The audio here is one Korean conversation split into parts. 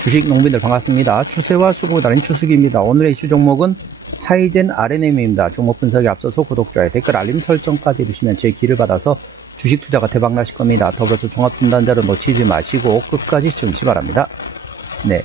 주식 농민들 반갑습니다. 추세와 수급을 다른 추수기입니다. 오늘의 이슈 종목은 하이젠 RNM입니다. 종목 분석에 앞서서 구독, 좋아요, 댓글, 알림 설정까지 해주시면 제 길을 받아서 주식 투자가 대박 나실 겁니다. 더불어서 종합진단자를 놓치지 마시고 끝까지 시청하시기 바랍니다. 네,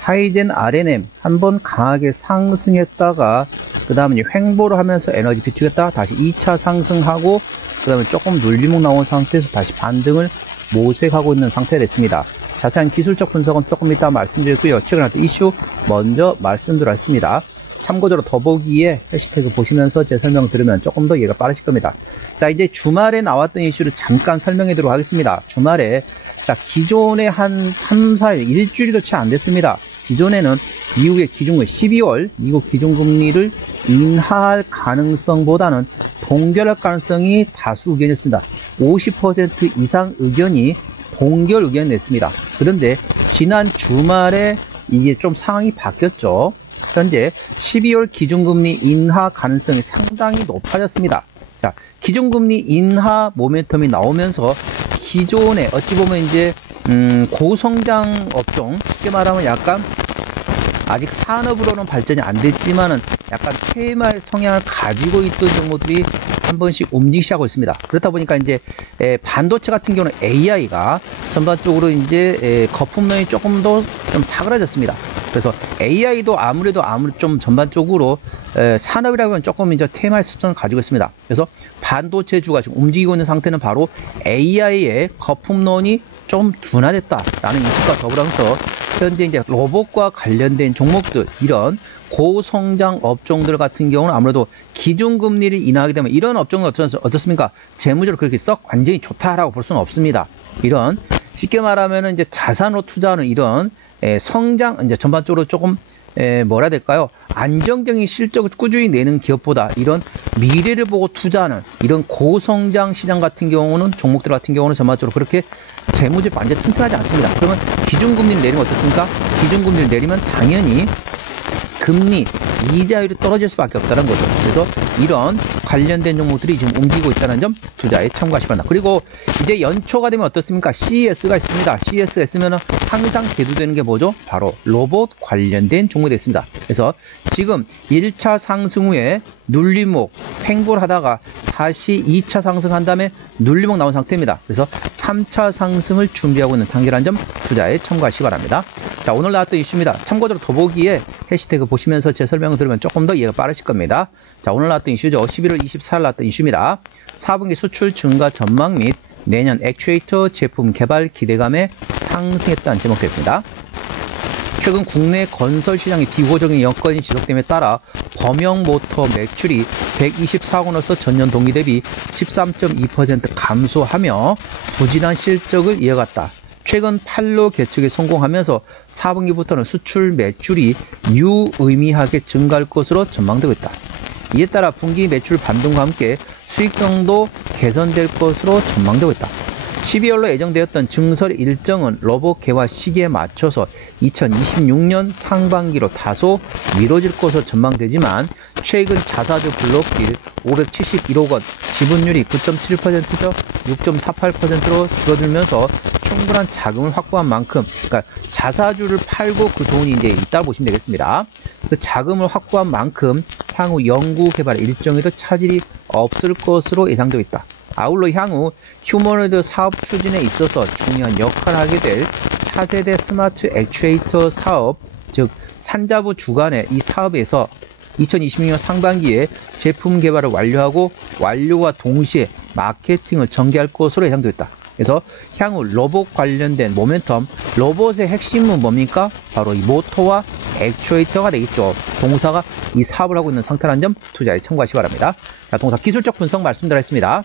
하이젠 RNM 한번 강하게 상승했다가 그 다음에 횡보를 하면서 에너지 비추겠다 다시 2차 상승하고 그 다음에 조금 눌림목 나온 상태에서 다시 반등을 모색하고 있는 상태가 됐습니다. 자세한 기술적 분석은 조금 이따 말씀드리고요. 최근 어떤 이슈 먼저 말씀드렸습니다. 참고적으로 더보기에 해시태그 보시면서 제 설명 들으면 조금 더 이해가 빠르실 겁니다. 자, 이제 주말에 나왔던 이슈를 잠깐 설명해 드리도록 하겠습니다. 주말에 자, 기존에 한 3, 4일, 일주일도 채 안 됐습니다. 기존에는 미국의 기준금리 12월 미국 기준금리를 인하할 가능성보다는 동결할 가능성이 다수 의견이었습니다. 50% 이상 의견이 동결 의견을 냈습니다. 그런데 지난 주말에 이게 좀 상황이 바뀌었죠. 현재 12월 기준금리 인하 가능성이 상당히 높아졌습니다. 자, 기준금리 인하 모멘텀이 나오면서 기존에 어찌 보면 이제 고성장 업종, 쉽게 말하면 약간 아직 산업으로는 발전이 안 됐지만은 약간 테마의 성향을 가지고 있던 종목들이 한 번씩 움직이기 시작하고 있습니다. 그렇다 보니까 이제 반도체 같은 경우는 AI가 전반적으로 이제 거품론이 조금 더 좀 사그라졌습니다. 그래서 AI도 아무래도 좀 전반적으로 산업이라고 하면 조금 이제 테마의 습성을 가지고 있습니다. 그래서 반도체주가 지금 움직이고 있는 상태는 바로 AI의 거품론이 좀 둔화됐다라는 인식과 더불어서 현재 이제 로봇과 관련된 종목들, 이런 고성장 업종들 같은 경우는 아무래도 기준금리를 인하하게 되면 이런 업종은 어떻습니까? 재무적으로 그렇게 썩 완전히 좋다라고 볼 수는 없습니다. 이런 쉽게 말하면 이제 자산으로 투자하는 이런 성장, 이제 전반적으로 조금 뭐라 해야 될까요? 안정적인 실적을 꾸준히 내는 기업보다 이런 미래를 보고 투자하는 이런 고성장 시장 같은 경우는, 종목들 같은 경우는 전반적으로 그렇게 재무제 완전 튼튼하지 않습니다. 그러면 기준금리를 내리면 어떻습니까? 기준금리를 내리면 당연히 금리, 이자율이 떨어질 수밖에 없다는 거죠. 그래서 이런 관련된 종목들이 지금 움직이고 있다는 점 투자에 참고하시기 바랍니다. 그리고 이제 연초가 되면 어떻습니까? CES가 있습니다. CES가 있으면 항상 대두되는 게 뭐죠? 바로 로봇 관련된 종목이 됐습니다. 그래서 지금 1차 상승 후에 눌림목, 횡보를 하다가 다시 2차 상승한 다음에 눌림목 나온 상태입니다. 그래서 3차 상승을 준비하고 있는 단계라는 점 투자에 참고하시기 바랍니다. 자, 오늘 나왔던 이슈입니다. 참고적으로 더보기에 해시태그 보시면서 제 설명을 들으면 조금 더 이해가 빠르실 겁니다. 자, 오늘 나왔던 이슈죠. 11월 24일 나왔던 이슈입니다. 4분기 수출 증가 전망 및 내년 액추에이터 제품 개발 기대감에 상승했다는 제목됐습니다. 최근 국내 건설 시장의 비호적인 여건이 지속됨에 따라 범용 모터 매출이 124억 원으로서 전년 동기 대비 13.2% 감소하며 부진한 실적을 이어갔다. 최근 8로 개척에 성공하면서 4분기부터는 수출 매출이 유의미하게 증가할 것으로 전망되고 있다. 이에 따라 분기 매출 반등과 함께 수익성도 개선될 것으로 전망되고 있다. 12월로 예정되었던 증설 일정은 로봇 개화 시기에 맞춰서 2026년 상반기로 다소 미뤄질 것으로 전망되지만 최근 자사주 블록딜 571억 원, 지분율이 9.7%죠. 6.48%로 줄어들면서 충분한 자금을 확보한 만큼, 그러니까 자사주를 팔고 그 돈이 이제 있다 보시면 되겠습니다. 그 자금을 확보한 만큼 향후 연구 개발 일정에도 차질이 없을 것으로 예상되고 있다. 아울러 향후 휴머노이드 사업 추진에 있어서 중요한 역할을 하게 될 차세대 스마트 액추에이터 사업, 즉 산자부 주관의 이 사업에서 2026년 상반기에 제품 개발을 완료하고 완료와 동시에 마케팅을 전개할 것으로 예상되고 있다. 그래서 향후 로봇 관련된 모멘텀, 로봇의 핵심은 뭡니까? 바로 이 모터와 액추에이터가 되겠죠. 동사가 이 사업을 하고 있는 상태라는 점 투자에 참고하시기 바랍니다. 자, 동사 기술적 분석 말씀드렸습니다.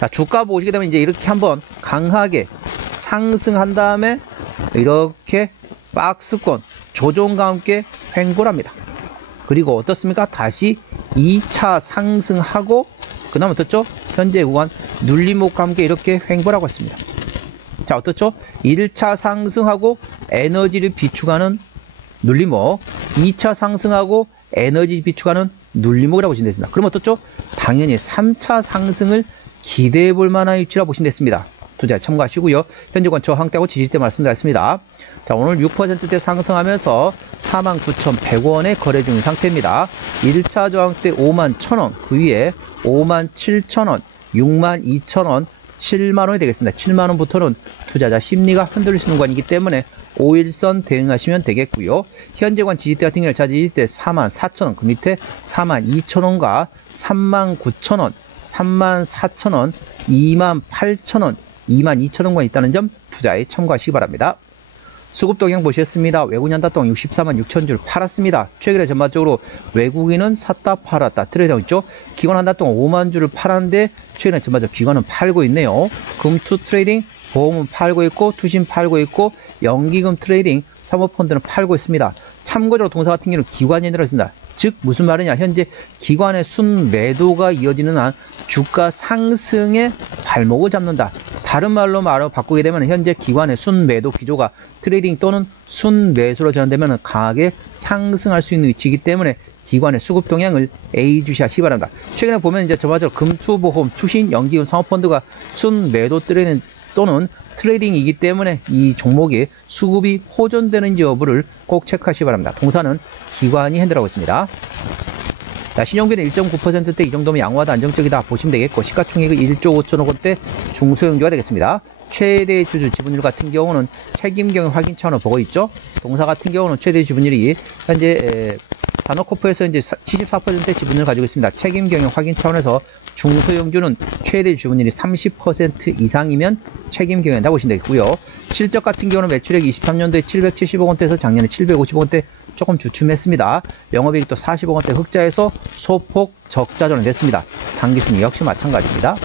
자, 주가 보시게 되면 이제 이렇게 한번 강하게 상승한 다음에 이렇게 박스권 조정과 함께 횡보를 합니다. 그리고 어떻습니까? 다시 2차 상승하고 그 다음 어떻죠? 현재 구간 눌림목과 함께 이렇게 횡보를 하고 있습니다. 자, 어떻죠? 1차 상승하고 에너지를 비축하는 눌림목, 2차 상승하고 에너지 비축하는 눌림목이라고 보시면 되겠습니다. 그럼 어떻죠? 당연히 3차 상승을 기대해 볼 만한 위치라고 보시면 됐습니다. 투자에 참고하시고요. 현재권 저항대하고 지지대 말씀드렸습니다. 자, 오늘 6%대 상승하면서 49,100원에 거래 중인 상태입니다. 1차 저항대 51,000원, 그 위에 57,000원, 62,000원, 7만원이 되겠습니다. 7만원부터는 투자자 심리가 흔들릴 수 있는 구간이기 때문에 5일선 대응하시면 되겠고요. 현재권 지지대 같은 경우는 지지대 44,000원, 그 밑에 42,000원과 39,000원, 34,000원, 28,000원, 22,000원권 있다는 점 투자에 참고하시기 바랍니다. 수급 동향 보셨습니다. 외국인 한달 동안 64만 6천 줄 팔았습니다. 최근에 전반적으로 외국인은 샀다 팔았다 트레이드하고 있죠. 기관 한달 동안 5만 줄을 팔았는데 최근에 전반적으로 기관은 팔고 있네요. 금투 트레이딩, 보험은 팔고 있고 투신 팔고 있고 연기금 트레이딩, 사모펀드는 팔고 있습니다. 참고적으로 동사 같은 경우는 기관이 들어있습니다. 즉 무슨 말이냐, 현재 기관의 순매도가 이어지는 한 주가 상승의 발목을 잡는다. 다른 말로 바꾸게 되면 현재 기관의 순매도 기조가 트레이딩 또는 순매수로 전환되면 강하게 상승할 수 있는 위치이기 때문에 기관의 수급 동향을 예의주시하시기 바랍니다. 최근에 보면 이제 전반적으로 금투보험, 투신, 연기금, 사모펀드가 순매도 트레이딩 또는 트레이딩이기 때문에 이 종목의 수급이 호전되는지 여부를 꼭 체크하시기 바랍니다. 동사는 기관이 핸들하고 있습니다. 자, 신용비는 1.9%대 이 정도면 양호하다, 안정적이다 보시면 되겠고, 시가총액은 1조 5천억 원대 중소형주가 되겠습니다. 최대 주주 지분율 같은 경우는 책임경영 확인 차원으로 보고 있죠. 동사 같은 경우는 최대 지분율이 현재 다노코프에서 이제 74%의 지분을 가지고 있습니다. 책임경영 확인 차원에서 중소형주는 최대 지분율이 30% 이상이면 책임경영이다 보시면 되겠고요. 실적 같은 경우는 매출액이 23년도에 770억 원대에서 작년에 750억 원대 조금 주춤했습니다. 영업이익도 40억 원대 흑자에서 소폭 적자 전환됐습니다. 당기순이 역시 마찬가지입니다.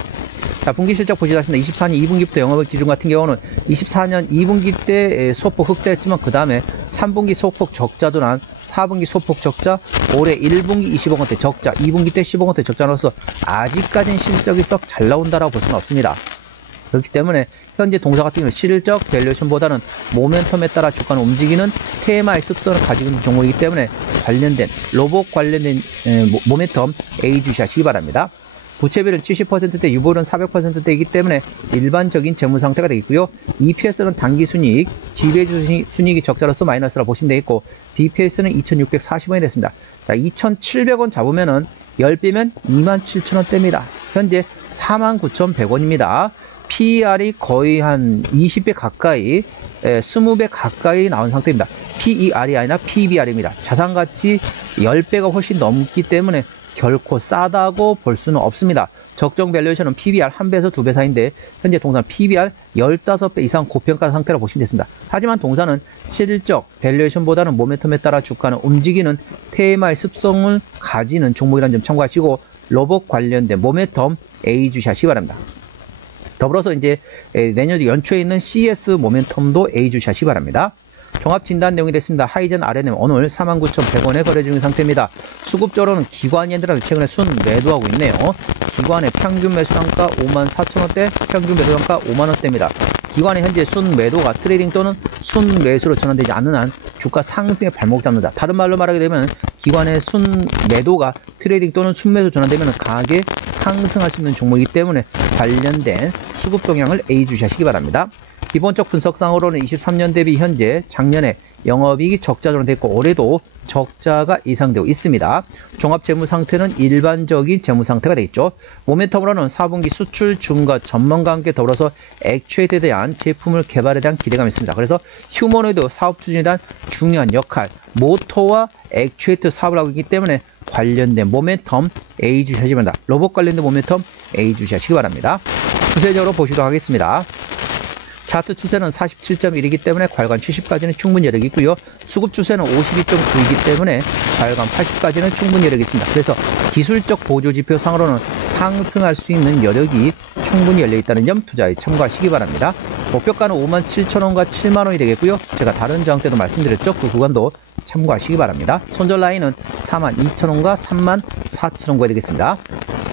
자, 분기 실적 보시다시피 24년 2분기부터 영업이익 기준 같은 경우는 24년 2분기 때 소폭 흑자였지만 그 다음에 3분기 소폭 적자 전환, 4분기 소폭 적자, 올해 1분기 20억 원대 적자, 2분기 때 10억 원대 적자로서 아직까지는 실적이 썩 잘 나온다라고 볼 수는 없습니다. 그렇기 때문에 현재 동사 같은 경우는 실적 밸류에이션보다는 모멘텀에 따라 주가는 움직이는 테마의 습성을 가지고 있는 종목이기 때문에 관련된 로봇 관련된 모멘텀 예의주시하시기 바랍니다. 부채비율은 70%대, 유보율은 400%대이기 때문에 일반적인 재무 상태가 되겠고요. EPS는 단기순이익, 지배주 순이익이 적자로서 마이너스라 보시면 되겠고, BPS는 2,640원이 됐습니다. 자, 2,700원 잡으면은 10배면 27,000원대입니다. 현재 49,100원입니다. PER이 거의 한 20배 가까이, 20배 가까이 나온 상태입니다. PER이 아니라 PBR입니다. 자산가치 10배가 훨씬 넘기 때문에 결코 싸다고 볼 수는 없습니다. 적정 밸류에이션은 PBR 1배에서 2배 사이인데 현재 동사는 PBR 15배 이상 고평가 상태라고 보시면 됐습니다. 하지만 동사는 실적 밸류에이션보다는 모멘텀에 따라 주가는 움직이는 테마의 습성을 가지는 종목이라는 점 참고하시고, 로봇 관련된 모멘텀 예의주시하시기 바랍니다. 더불어서 이제 내년 연초에 있는 CS 모멘텀도 예의주시하시기 바랍니다. 종합 진단 내용이 됐습니다. 하이젠 RNM 오늘 49,100원에 거래 중인 상태입니다. 수급적으로는 기관이 엔드라도 최근에 순 매도하고 있네요. 기관의 평균 매수단가 54,000원대, 평균 매도단가 5만원대입니다. 기관의 현재 순 매도가 트레이딩 또는 순 매수로 전환되지 않는 한 주가 상승의 발목 잡는다. 다른 말로 말하게 되면 기관의 순 매도가 트레이딩 또는 순 매수 전환되면 강하게 상승할 수 있는 종목이기 때문에 관련된 수급 동향을 예의주시하시기 바랍니다. 기본적 분석상으로는 23년 대비 현재 작년에 영업이익이 적자 전환됐고 올해도 적자가 예상되고 있습니다. 종합재무 상태는 일반적인 재무 상태가 되겠죠. 모멘텀으로는 4분기 수출 증가 전망과 함께 더불어서 액추에이터에 대한 제품을 개발에 대한 기대감이 있습니다. 그래서 휴머노이드 사업 추진에 대한 중요한 역할, 모터와 액추에이터 사업을 하고 있기 때문에 관련된 모멘텀 예의주시하시기 바랍니다. 로봇 관련된 모멘텀 예의주시하시기 바랍니다. 추세적으로 보시도록 하겠습니다. 차트 추세는 47.1이기 때문에 과열관 70까지는 충분히 여력이 있고요. 수급 추세는 52.9이기 때문에 과열관 80까지는 충분히 여력이 있습니다. 그래서 기술적 보조지표 상으로는 상승할 수 있는 여력이 충분히 열려있다는 점 투자에 참고하시기 바랍니다. 목표가는 57,000원과 7만원이 되겠고요. 제가 다른 저항 때도 말씀드렸죠. 그 구간도 참고하시기 바랍니다. 손절 라인은 42,000원과 34,000원가 되겠습니다.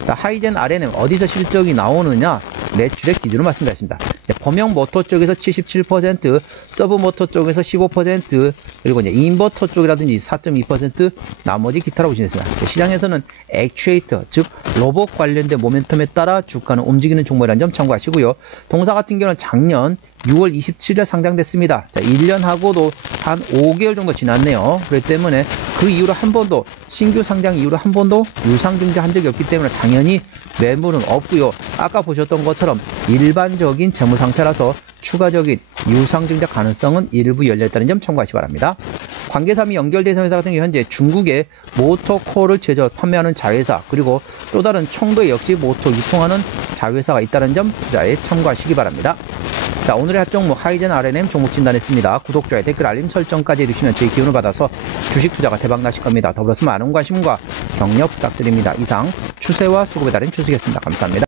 자, 하이젠 RNM 어디서 실적이 나오느냐? 매출의 기준을 말씀드렸습니다. 범용 모터 쪽에서 77%, 서브 모터 쪽에서 15%, 그리고 이제 인버터 쪽이라든지 4.2%, 나머지 기타라고 보시면 됩니다. 시장에서는 액추에이터, 즉 로봇 관련된 모멘텀에 따라 주가는 움직이는 종목이라는 점 참고하시고요. 동사 같은 경우는 작년 6월 27일 상장됐습니다. 자, 1년하고도 한 5개월 정도 지났네요. 그렇기 때문에 그 이후로 한 번도, 신규 상장 이후로 한 번도 유상증자한 적이 없기 때문에 당연히 매물은 없고요. 아까 보셨던 것처럼 일반적인 재무 상태라서 추가적인 유상증자 가능성은 일부 열려있다는 점 참고하시기 바랍니다. 관계사 및 연결대상 회사 같은 경우 현재 중국의 모터코어를 제조 판매하는 자회사, 그리고 또 다른 청도에 역시 모터 유통하는 자회사가 있다는 점 투자에 참고하시기 바랍니다. 자, 오늘의 핫 종목 하이젠 R&M 종목 진단했습니다. 구독자의 댓글 알림 설정까지 해주시면 저희 기운을 받아서 주식 투자가 대박 나실 겁니다. 더불어서 많은 관심과 격려 부탁드립니다. 이상 추세와 수급에 따른 추석이었습니다. 감사합니다.